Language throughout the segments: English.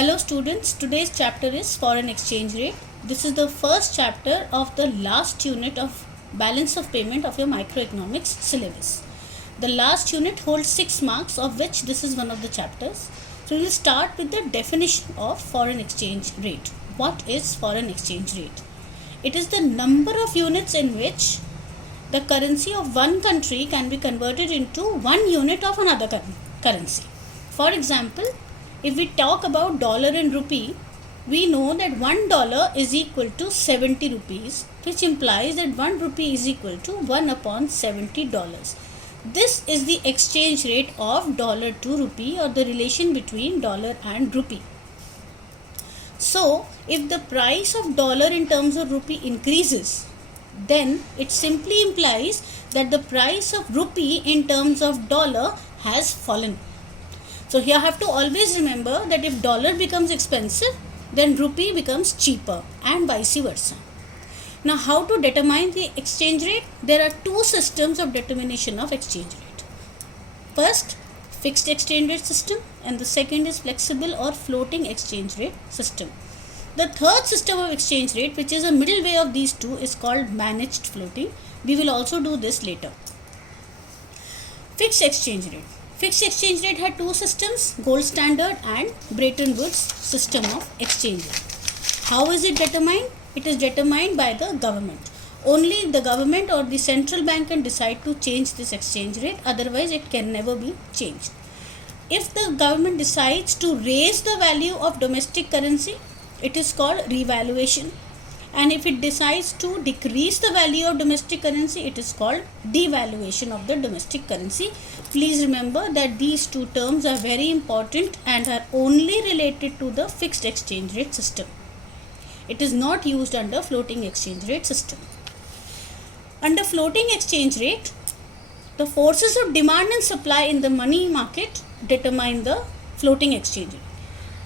Hello students, today's chapter is foreign exchange rate. This is the first chapter of the last unit of balance of payment of your microeconomics syllabus. The last unit holds 6 marks, of which this is one of the chapters. So we will start with the definition of foreign exchange rate. What is foreign exchange rate? It is the number of units in which the currency of one country can be converted into 1 unit of another currency. For example, if we talk about dollar and rupee, we know that $1 is equal to 70 rupees, which implies that 1 rupee is equal to 1 upon $70. This is the exchange rate of dollar to rupee, or the relation between dollar and rupee. So, if the price of dollar in terms of rupee increases, then it simply implies that the price of rupee in terms of dollar has fallen. So here you have to always remember that if dollar becomes expensive, then rupee becomes cheaper and vice versa. Now, how to determine the exchange rate? There are 2 systems of determination of exchange rate. First, fixed exchange rate system, and the second is flexible or floating exchange rate system. The third system of exchange rate, which is a middle way of these two, is called managed floating. We will also do this later. Fixed exchange rate. Fixed exchange rate had 2 systems, gold standard and Bretton Woods system of exchange rate. How is it determined? It is determined by the government. Only the government or the central bank can decide to change this exchange rate, otherwise it can never be changed. If the government decides to raise the value of domestic currency, it is called revaluation. And if it decides to decrease the value of domestic currency, it is called devaluation of the domestic currency. Please remember that these 2 terms are very important and are only related to the fixed exchange rate system. It is not used under floating exchange rate system. Under floating exchange rate, the forces of demand and supply in the money market determine the floating exchange rate.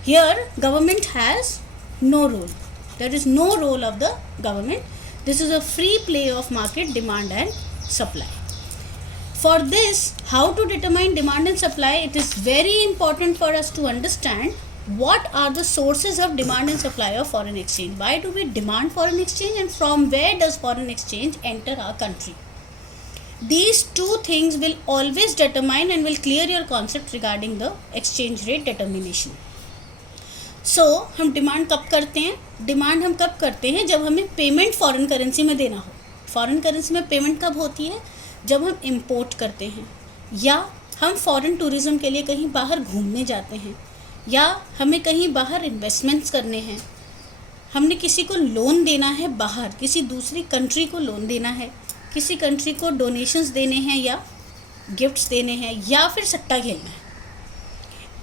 Here, government has no role. There is no role of the government. This is a free play of market demand and supply. For this, how to determine demand and supply, it is very important for us to understand what are the sources of demand and supply of foreign exchange. Why do we demand foreign exchange, and from where does foreign exchange enter our country? These 2 things will always determine and will clear your concept regarding the exchange rate determination. सो हम demand कब करते हैं? Demand हम कब करते हैं? जब हमें पेमेंट फॉरेन करेंसी में देना हो. फॉरेन करेंसी में पेमेंट कब होती है? जब हम इंपोर्ट करते हैं, या हम फॉरेन टूरिज़्म के लिए कहीं बाहर घूमने जाते हैं, या हमें कहीं बाहर इन्वेस्टमेंट्स करने हैं, हमने किसी को लोन देना है, बाहर किसी दूसरी कंट्री को लोन देना है, किसी कंट्री को डोनेशंस देने हैं या गिफ्ट्स देने हैं, या फिर सट्टा खेलना है.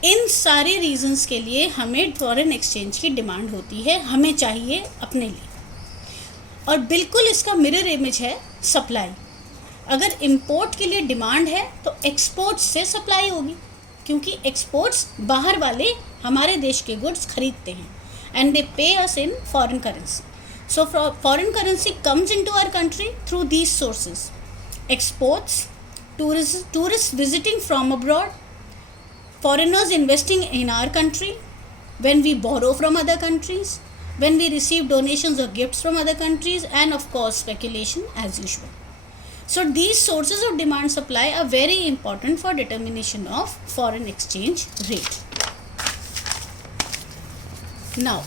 इन सारे रीजंस के लिए हमें फॉरेन एक्सचेंज की डिमांड होती है, हमें चाहिए अपने लिए. और बिल्कुल इसका मिरर इमेज है सप्लाई. अगर इंपोर्ट के लिए डिमांड है तो एक्सपोर्ट्स से सप्लाई होगी, क्योंकि एक्सपोर्ट्स बाहर वाले हमारे देश के गुड्स खरीदते हैं and they pay us in foreign currency. So foreign currency comes into our country through these sources: exports, tourist visiting from abroad, foreigners investing in our country, when we borrow from other countries, when we receive donations or gifts from other countries, and of course speculation as usual. So these sources of demand supply are very important for determination of foreign exchange rate. Now,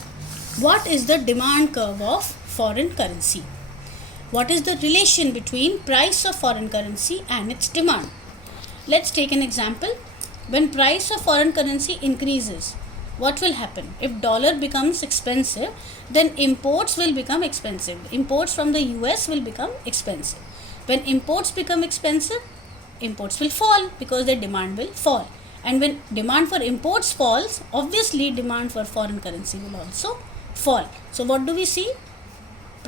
what is the demand curve of foreign currency? What is the relation between price of foreign currency and its demand? Let's take an example. When price of foreign currency increases, what will happen? If dollar becomes expensive, then imports will become expensive. Imports from the US will become expensive. When imports become expensive, imports will fall because their demand will fall. And when demand for imports falls, obviously demand for foreign currency will also fall. So what do we see?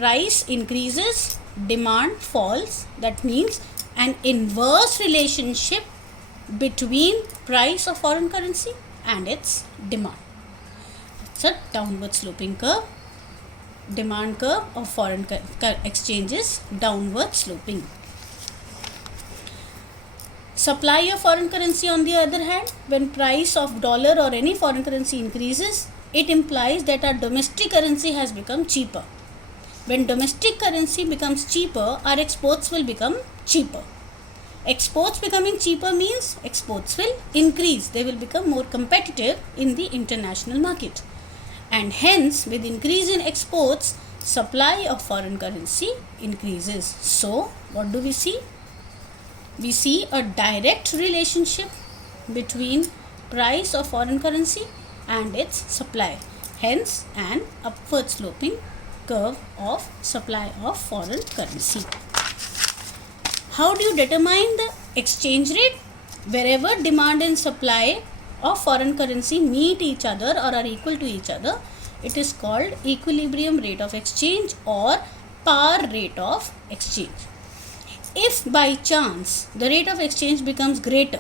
Price increases, demand falls. That means an inverse relationship between price of foreign currency and its demand. It's a downward sloping curve. Demand curve of foreign exchange is downward sloping. Supply of foreign currency, on the other hand, when price of dollar or any foreign currency increases, it implies that our domestic currency has become cheaper. When domestic currency becomes cheaper, our exports will become cheaper. Exports becoming cheaper means exports will increase. They will become more competitive in the international market. And hence, with increase in exports, supply of foreign currency increases. So, what do we see? We see a direct relationship between price of foreign currency and its supply. Hence, an upward sloping curve of supply of foreign currency. How do you determine the exchange rate? Wherever demand and supply of foreign currency meet each other or are equal to each other, it is called equilibrium rate of exchange or par rate of exchange. If by chance the rate of exchange becomes greater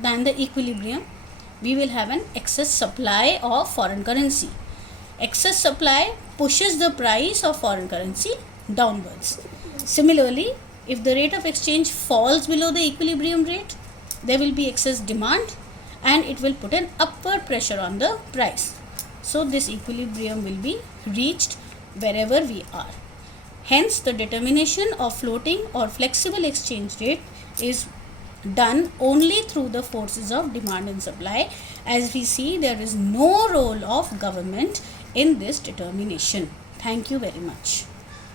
than the equilibrium, we will have an excess supply of foreign currency. Excess supply pushes the price of foreign currency downwards. Similarly, if the rate of exchange falls below the equilibrium rate, there will be excess demand and it will put an upward pressure on the price. So this equilibrium will be reached wherever we are. Hence, the determination of floating or flexible exchange rate is done only through the forces of demand and supply. As we see, there is no role of government in this determination. Thank you very much.